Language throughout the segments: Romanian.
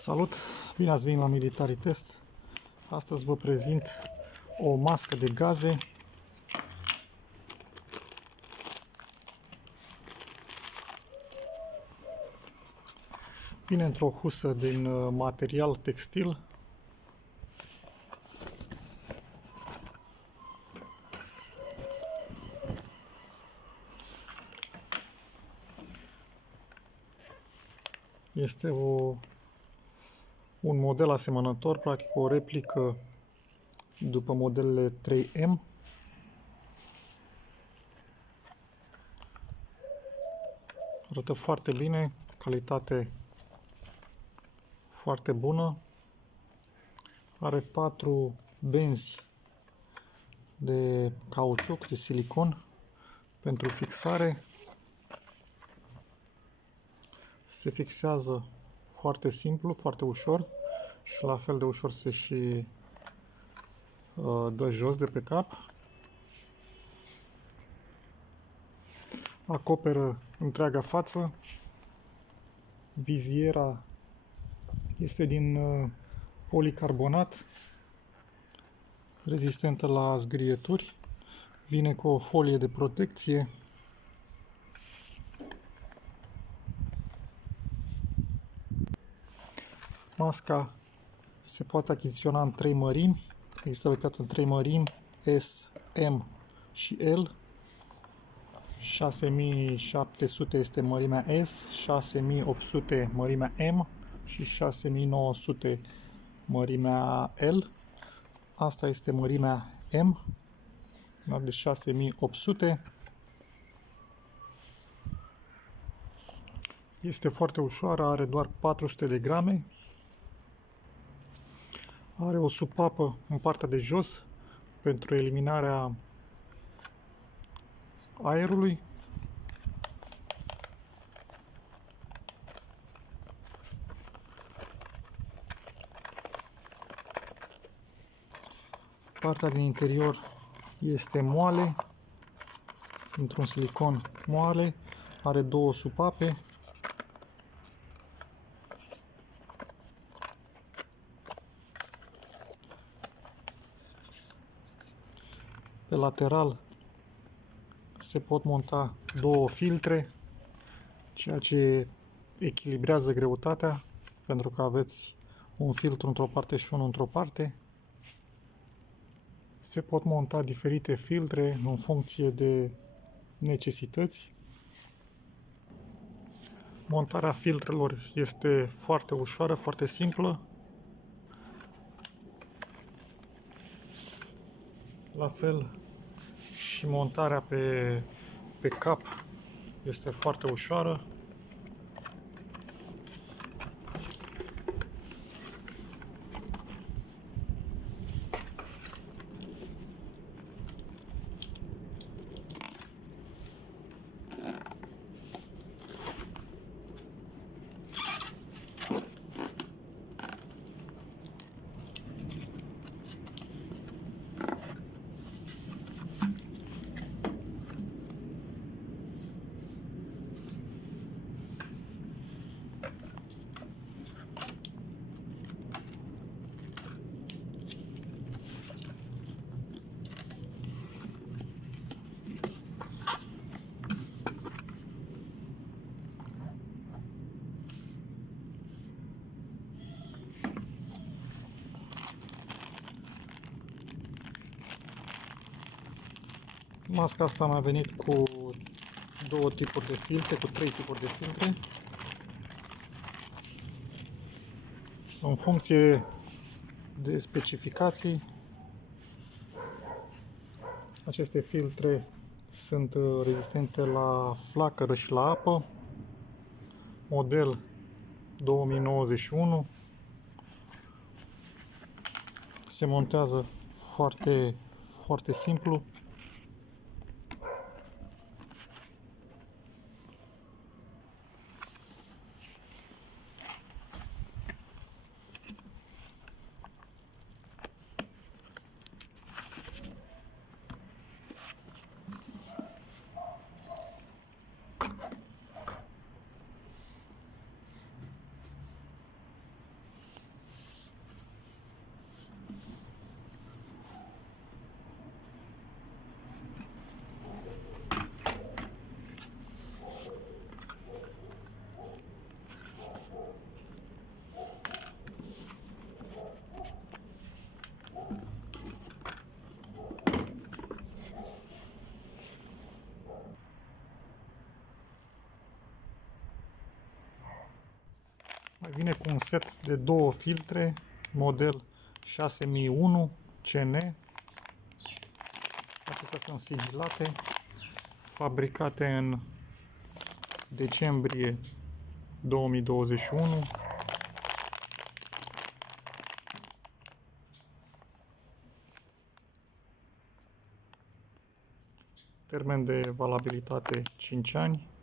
Salut! Bine ați venit la Military Test. Astăzi vă prezint o mască de gaze vine într-o husă din material textil. Este un model asemănător, practic o replică după modelele 3M. Arată foarte bine, calitate foarte bună. Are 4 benzi de cauciuc, de silicon pentru fixare. Se fixează foarte simplu, foarte ușor și la fel de ușor se și dă jos de pe cap. Acoperă întreaga față. Viziera este din policarbonat, rezistentă la zgârieturi. Vine cu o folie de protecție. Masca se poate achiziționa în 3 mărimi. Există pe piață în 3 mărimi: S, M și L. 6700 este mărimea S, 6800 mărimea M și 6900 mărimea L. Asta este mărimea M, de 6800. Este foarte ușoară, are doar 400 de grame. Are o supapă în partea de jos pentru eliminarea aerului. Partea din interior este moale, într-un silicon moale, are 2 supape. Pe lateral se pot monta 2 filtre, ceea ce echilibrează greutatea, pentru că aveți un filtru într-o parte și unul într-o parte. Se pot monta diferite filtre în funcție de necesități. Montarea filtrelor este foarte ușoară, foarte simplă. La fel și montarea pe cap este foarte ușoară. Masca asta mi-a venit cu 2 tipuri de filtre, cu 3 tipuri de filtre. În funcție de specificații, aceste filtre sunt rezistente la flacără și la apă. Model 2091. Se montează foarte simplu. Mai vine cu un set de două filtre, model 6001 CN. Acestea sunt sigilate, fabricate în decembrie 2021. Termen de valabilitate 5 ani.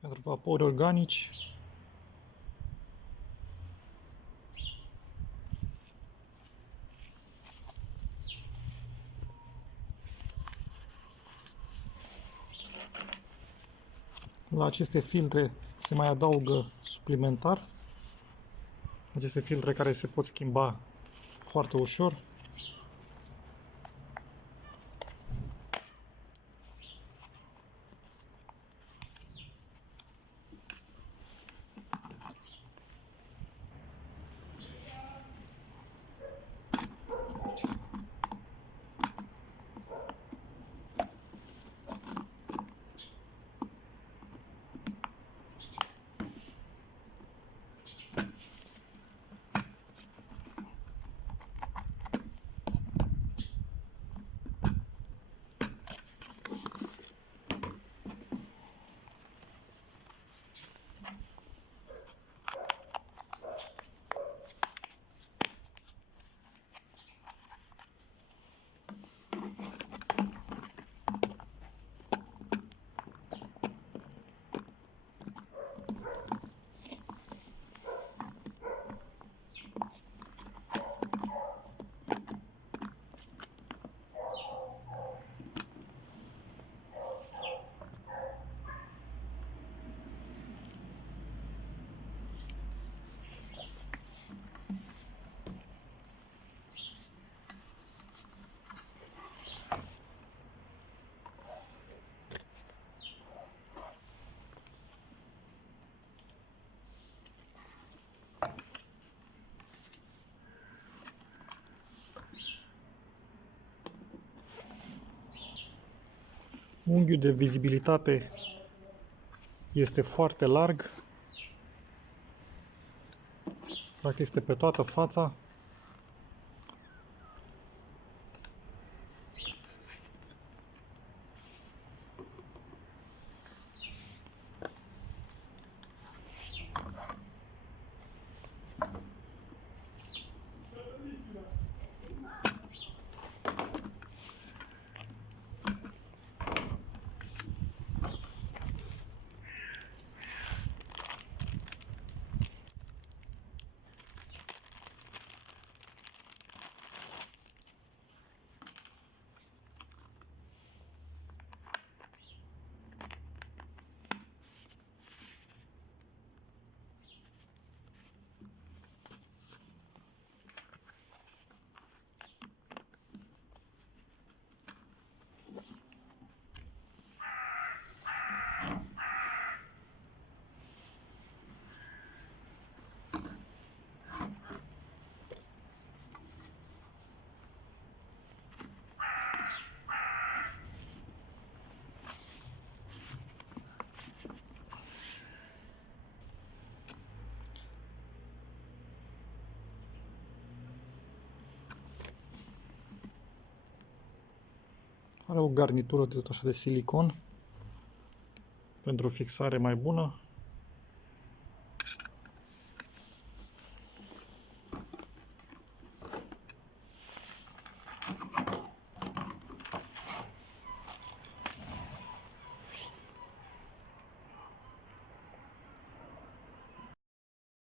Pentru vapori organici. La aceste filtre se mai adaugă suplimentar aceste filtre care se pot schimba foarte ușor. Unghiul de vizibilitate este foarte larg, practic este pe toată fața. Are o garnitură de tot așa de silicon pentru fixare mai bună.